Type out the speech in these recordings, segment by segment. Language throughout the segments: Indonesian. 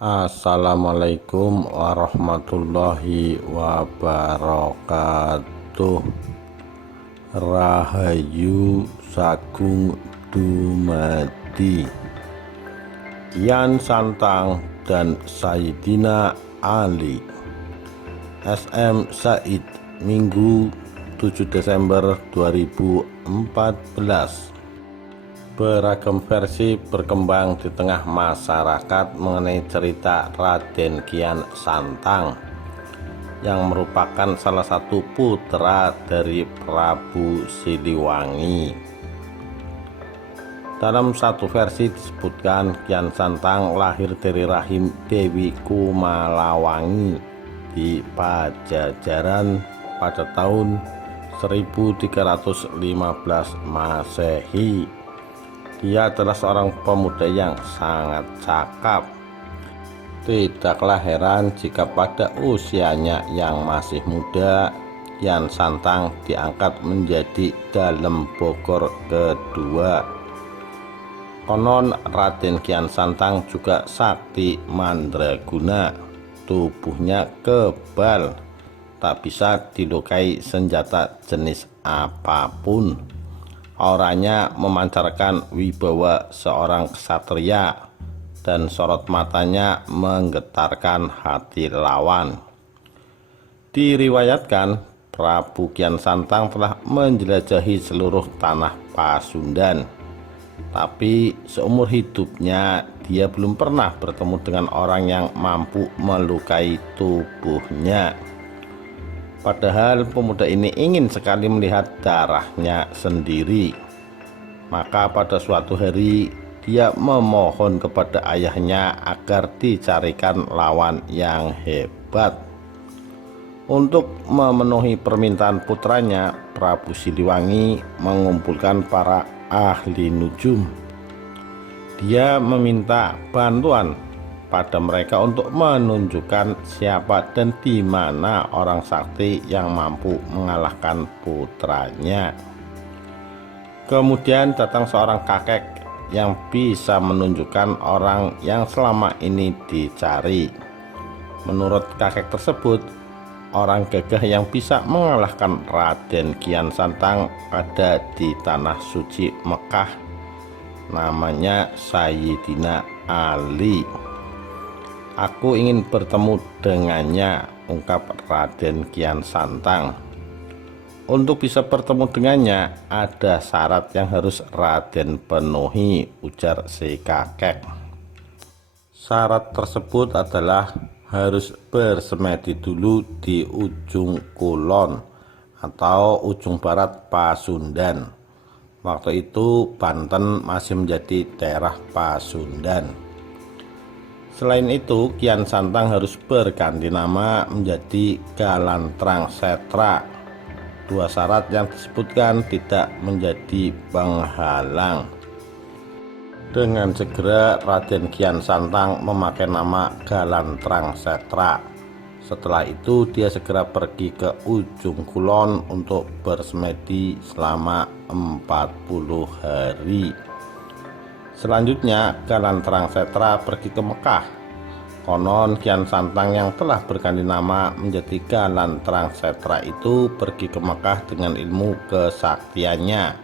Assalamualaikum warahmatullahi wabarakatuh. Rahayu sagung dumadi Kian Santang dan Sayyidina Ali. SM Said, Minggu 7 Desember 2014. Beragam versi berkembang di tengah masyarakat mengenai cerita Raden Kian Santang yang merupakan salah satu putra dari Prabu Siliwangi. Dalam satu versi disebutkan Kian Santang lahir dari rahim Dewi Kumalawangi di Pajajaran pada tahun 1315 Masehi. Dia adalah seorang pemuda yang sangat cakap. Tidaklah heran jika pada usianya yang masih muda, Kian Santang diangkat menjadi Dalem Bogor kedua. Konon Raden Kian Santang juga sakti mandraguna. Tubuhnya kebal, tak bisa dilukai senjata jenis apapun. Auranya memancarkan wibawa seorang ksatria dan sorot matanya menggetarkan hati lawan. Diriwayatkan Prabu Kian Santang telah menjelajahi seluruh tanah Pasundan, tapi seumur hidupnya dia belum pernah bertemu dengan orang yang mampu melukai tubuhnya. Padahal pemuda ini ingin sekali melihat darahnya sendiri. Maka pada suatu hari dia memohon kepada ayahnya agar dicarikan lawan yang hebat. Untuk memenuhi permintaan putranya, Prabu Siliwangi mengumpulkan para ahli nujum. Dia meminta bantuan pada mereka untuk menunjukkan siapa dan di mana orang sakti yang mampu mengalahkan putranya. Kemudian datang seorang kakek yang bisa menunjukkan orang yang selama ini dicari. Menurut kakek tersebut, orang gagah yang bisa mengalahkan Raden Kian Santang ada di tanah suci Mekah. Namanya Sayyidina Ali. Aku ingin bertemu dengannya, ungkap Raden Kian Santang. Untuk bisa bertemu dengannya, ada syarat yang harus Raden penuhi, ujar si kakek. Syarat tersebut adalah harus bersemedi dulu di ujung kulon atau ujung barat Pasundan. Waktu itu Banten masih menjadi daerah Pasundan. Selain itu, Kian Santang harus berganti nama menjadi Galantrang Setra. Dua syarat yang disebutkan tidak menjadi penghalang. Dengan segera Raden Kian Santang memakai nama Galantrang Setra. Setelah itu dia segera pergi ke ujung kulon untuk bersemedi selama 40 hari. Selanjutnya Galantrang Setra pergi ke Mekah. Konon Kian Santang yang telah berganti nama menjadi Galantrang Setra itu pergi ke Mekah dengan ilmu kesaktiannya,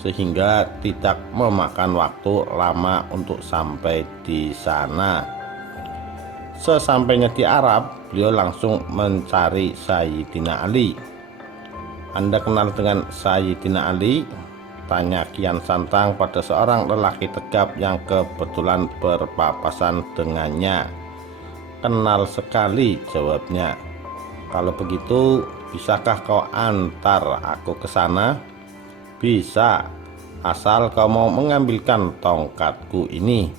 sehingga tidak memakan waktu lama untuk sampai di sana. Sesampainya di Arab, beliau langsung mencari Sayyidina Ali. Anda kenal dengan Sayyidina Ali? Tanya Kian Santang pada seorang lelaki tegap yang kebetulan berpapasan dengannya. Kenal sekali, jawabnya. Kalau begitu, bisakah kau antar aku ke sana? Bisa, asal kau mau mengambilkan tongkatku ini.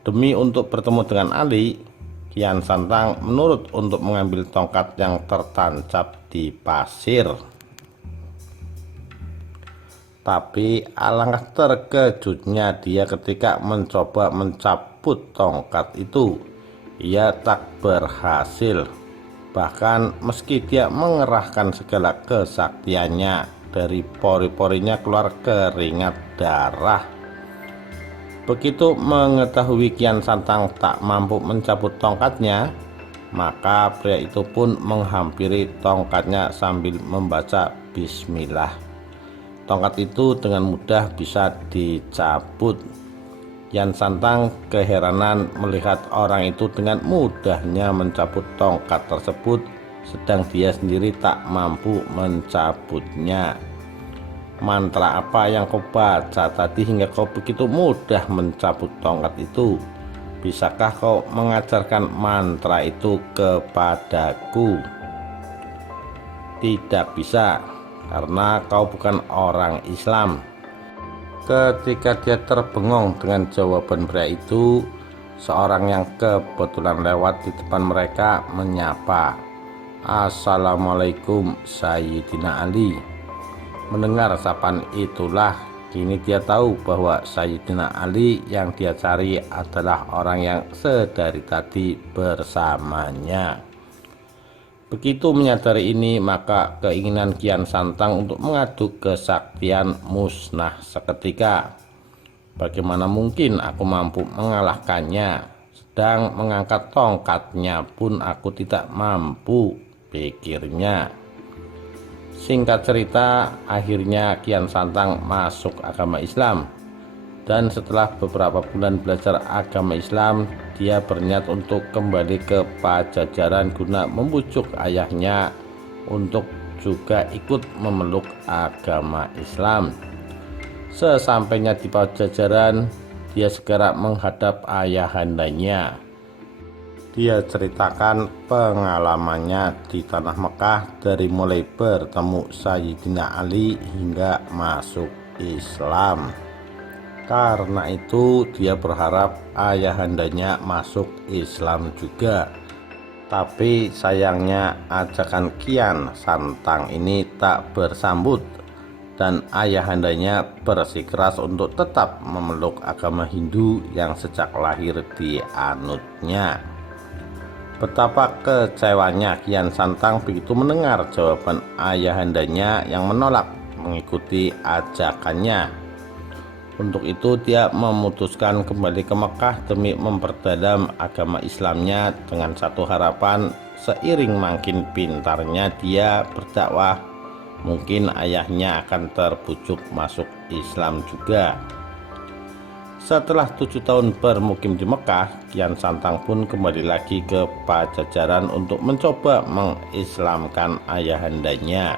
Demi untuk bertemu dengan Ali, Kian Santang menurut untuk mengambil tongkat yang tertancap di pasir. Tapi alangkah terkejutnya dia ketika mencoba mencabut tongkat itu. Ia tak berhasil. Bahkan meski dia mengerahkan segala kesaktiannya, dari pori-porinya keluar keringat darah. Begitu mengetahui Kian Santang tak mampu mencabut tongkatnya, maka pria itu pun menghampiri tongkatnya sambil membaca bismillah. Tongkat itu dengan mudah bisa dicabut. Kian Santang keheranan melihat orang itu dengan mudahnya mencabut tongkat tersebut, sedang dia sendiri tak mampu mencabutnya. Mantra apa yang kau baca tadi hingga kau begitu mudah mencabut tongkat itu? Bisakah kau mengajarkan mantra itu kepadaku? Tidak bisa, karena kau bukan orang Islam. Ketika dia terbengong dengan jawaban pria itu, seorang yang kebetulan lewat di depan mereka menyapa, "Assalamualaikum Sayyidina Ali." Mendengar sapaan itulah, kini dia tahu bahwa Sayyidina Ali yang dia cari adalah orang yang sedari tadi bersamanya. Begitu menyadari ini, maka keinginan Kian Santang untuk mengadu kesaktian musnah seketika. Bagaimana mungkin aku mampu mengalahkannya? Sedang mengangkat tongkatnya pun aku tidak mampu, pikirnya. Singkat cerita, akhirnya Kian Santang masuk agama Islam. Dan setelah beberapa bulan belajar agama Islam, dia berniat untuk kembali ke Pajajaran guna membujuk ayahnya untuk juga ikut memeluk agama Islam. Sesampainya di Pajajaran, dia segera menghadap ayahandanya. Dia ceritakan pengalamannya di tanah Mekah dari mulai bertemu Sayyidina Ali hingga masuk Islam. Karena itu dia berharap ayahandanya masuk Islam juga. Tapi sayangnya ajakan Kian Santang ini tak bersambut, dan ayahandanya bersikeras untuk tetap memeluk agama Hindu yang sejak lahir dianutnya. Betapa kecewanya Kian Santang begitu mendengar jawaban ayahandanya yang menolak mengikuti ajakannya. Untuk itu dia memutuskan kembali ke Mekah demi memperdalam agama Islamnya dengan satu harapan, seiring makin pintarnya dia berdakwah, mungkin ayahnya akan terbujuk masuk Islam juga. Setelah 7 tahun bermukim di Mekah, Kian Santang pun kembali lagi ke Pajajaran untuk mencoba mengislamkan ayahandanya.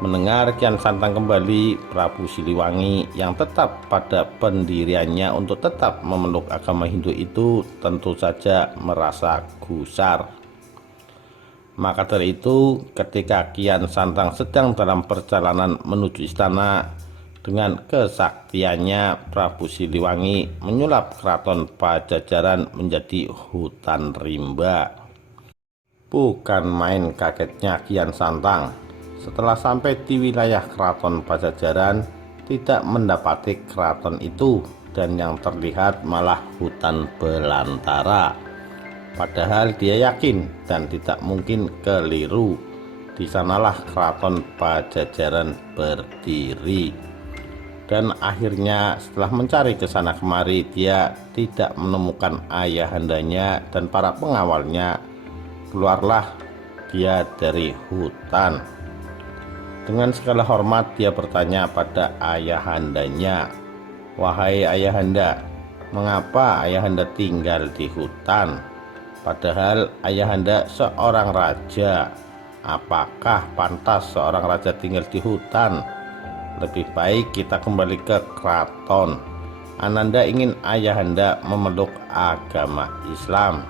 Mendengar Kian Santang kembali, Prabu Siliwangi yang tetap pada pendiriannya untuk tetap memeluk agama Hindu itu tentu saja merasa gusar. Maka dari itu, ketika Kian Santang sedang dalam perjalanan menuju istana, dengan kesaktiannya Prabu Siliwangi menyulap keraton Pajajaran menjadi hutan rimba. Bukan main kagetnya Kian Santang setelah sampai di wilayah keraton Pajajaran, tidak mendapati keraton itu, dan yang terlihat malah hutan belantara. Padahal dia yakin dan tidak mungkin keliru, di sanalah keraton Pajajaran berdiri. Dan akhirnya setelah mencari ke sana kemari, dia tidak menemukan ayahandanya dan para pengawalnya. Keluarlah dia dari hutan. Dengan segala hormat dia bertanya pada ayahandanya, "Wahai ayahanda, mengapa ayahanda tinggal di hutan? Padahal ayahanda seorang raja. Apakah pantas seorang raja tinggal di hutan? Lebih baik kita kembali ke keraton. Ananda ingin ayahanda memeluk agama Islam."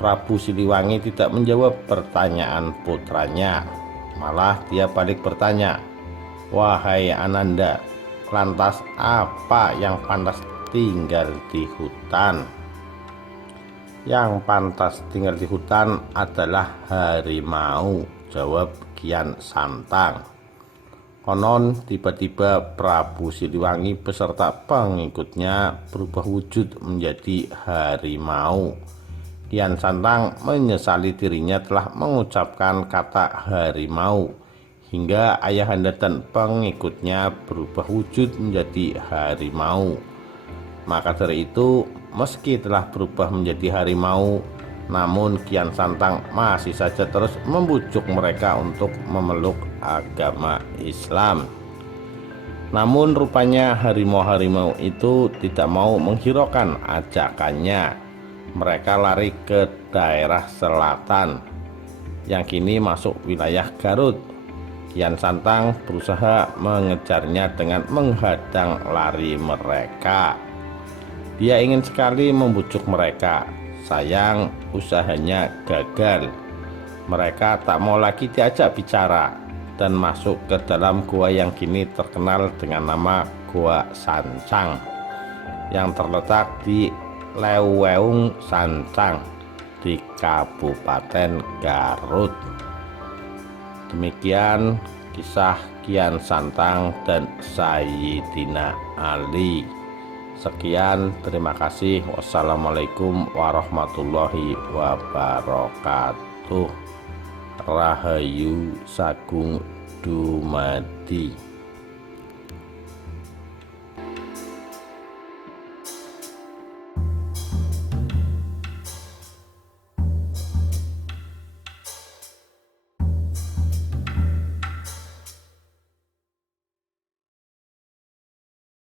Prabu Siliwangi tidak menjawab pertanyaan putranya. Malah dia balik bertanya, "Wahai Ananda, lantas apa yang pantas tinggal di hutan?" "Yang pantas tinggal di hutan adalah harimau," jawab Kian Santang. Konon tiba-tiba Prabu Siliwangi beserta pengikutnya berubah wujud menjadi harimau. Kian Santang menyesali dirinya telah mengucapkan kata harimau, hingga ayahanda dan pengikutnya berubah wujud menjadi harimau. Maka dari itu, meski telah berubah menjadi harimau, namun Kian Santang masih saja terus membujuk mereka untuk memeluk agama Islam. Namun rupanya harimau-harimau itu tidak mau menghiraukan ajakannya. Mereka lari ke daerah selatan yang kini masuk wilayah Garut. Kian Santang berusaha mengejarnya dengan menghadang lari mereka. Dia ingin sekali membujuk mereka, sayang usahanya gagal. Mereka tak mau lagi diajak bicara dan masuk ke dalam gua yang kini terkenal dengan nama Gua Sancang yang terletak di Leuweung Sancang di Kabupaten Garut. Demikian kisah Kian Santang dan Sayyidina Ali. Sekian, terima kasih. Wassalamualaikum warahmatullahi wabarakatuh. Rahayu Sagung Dumadi.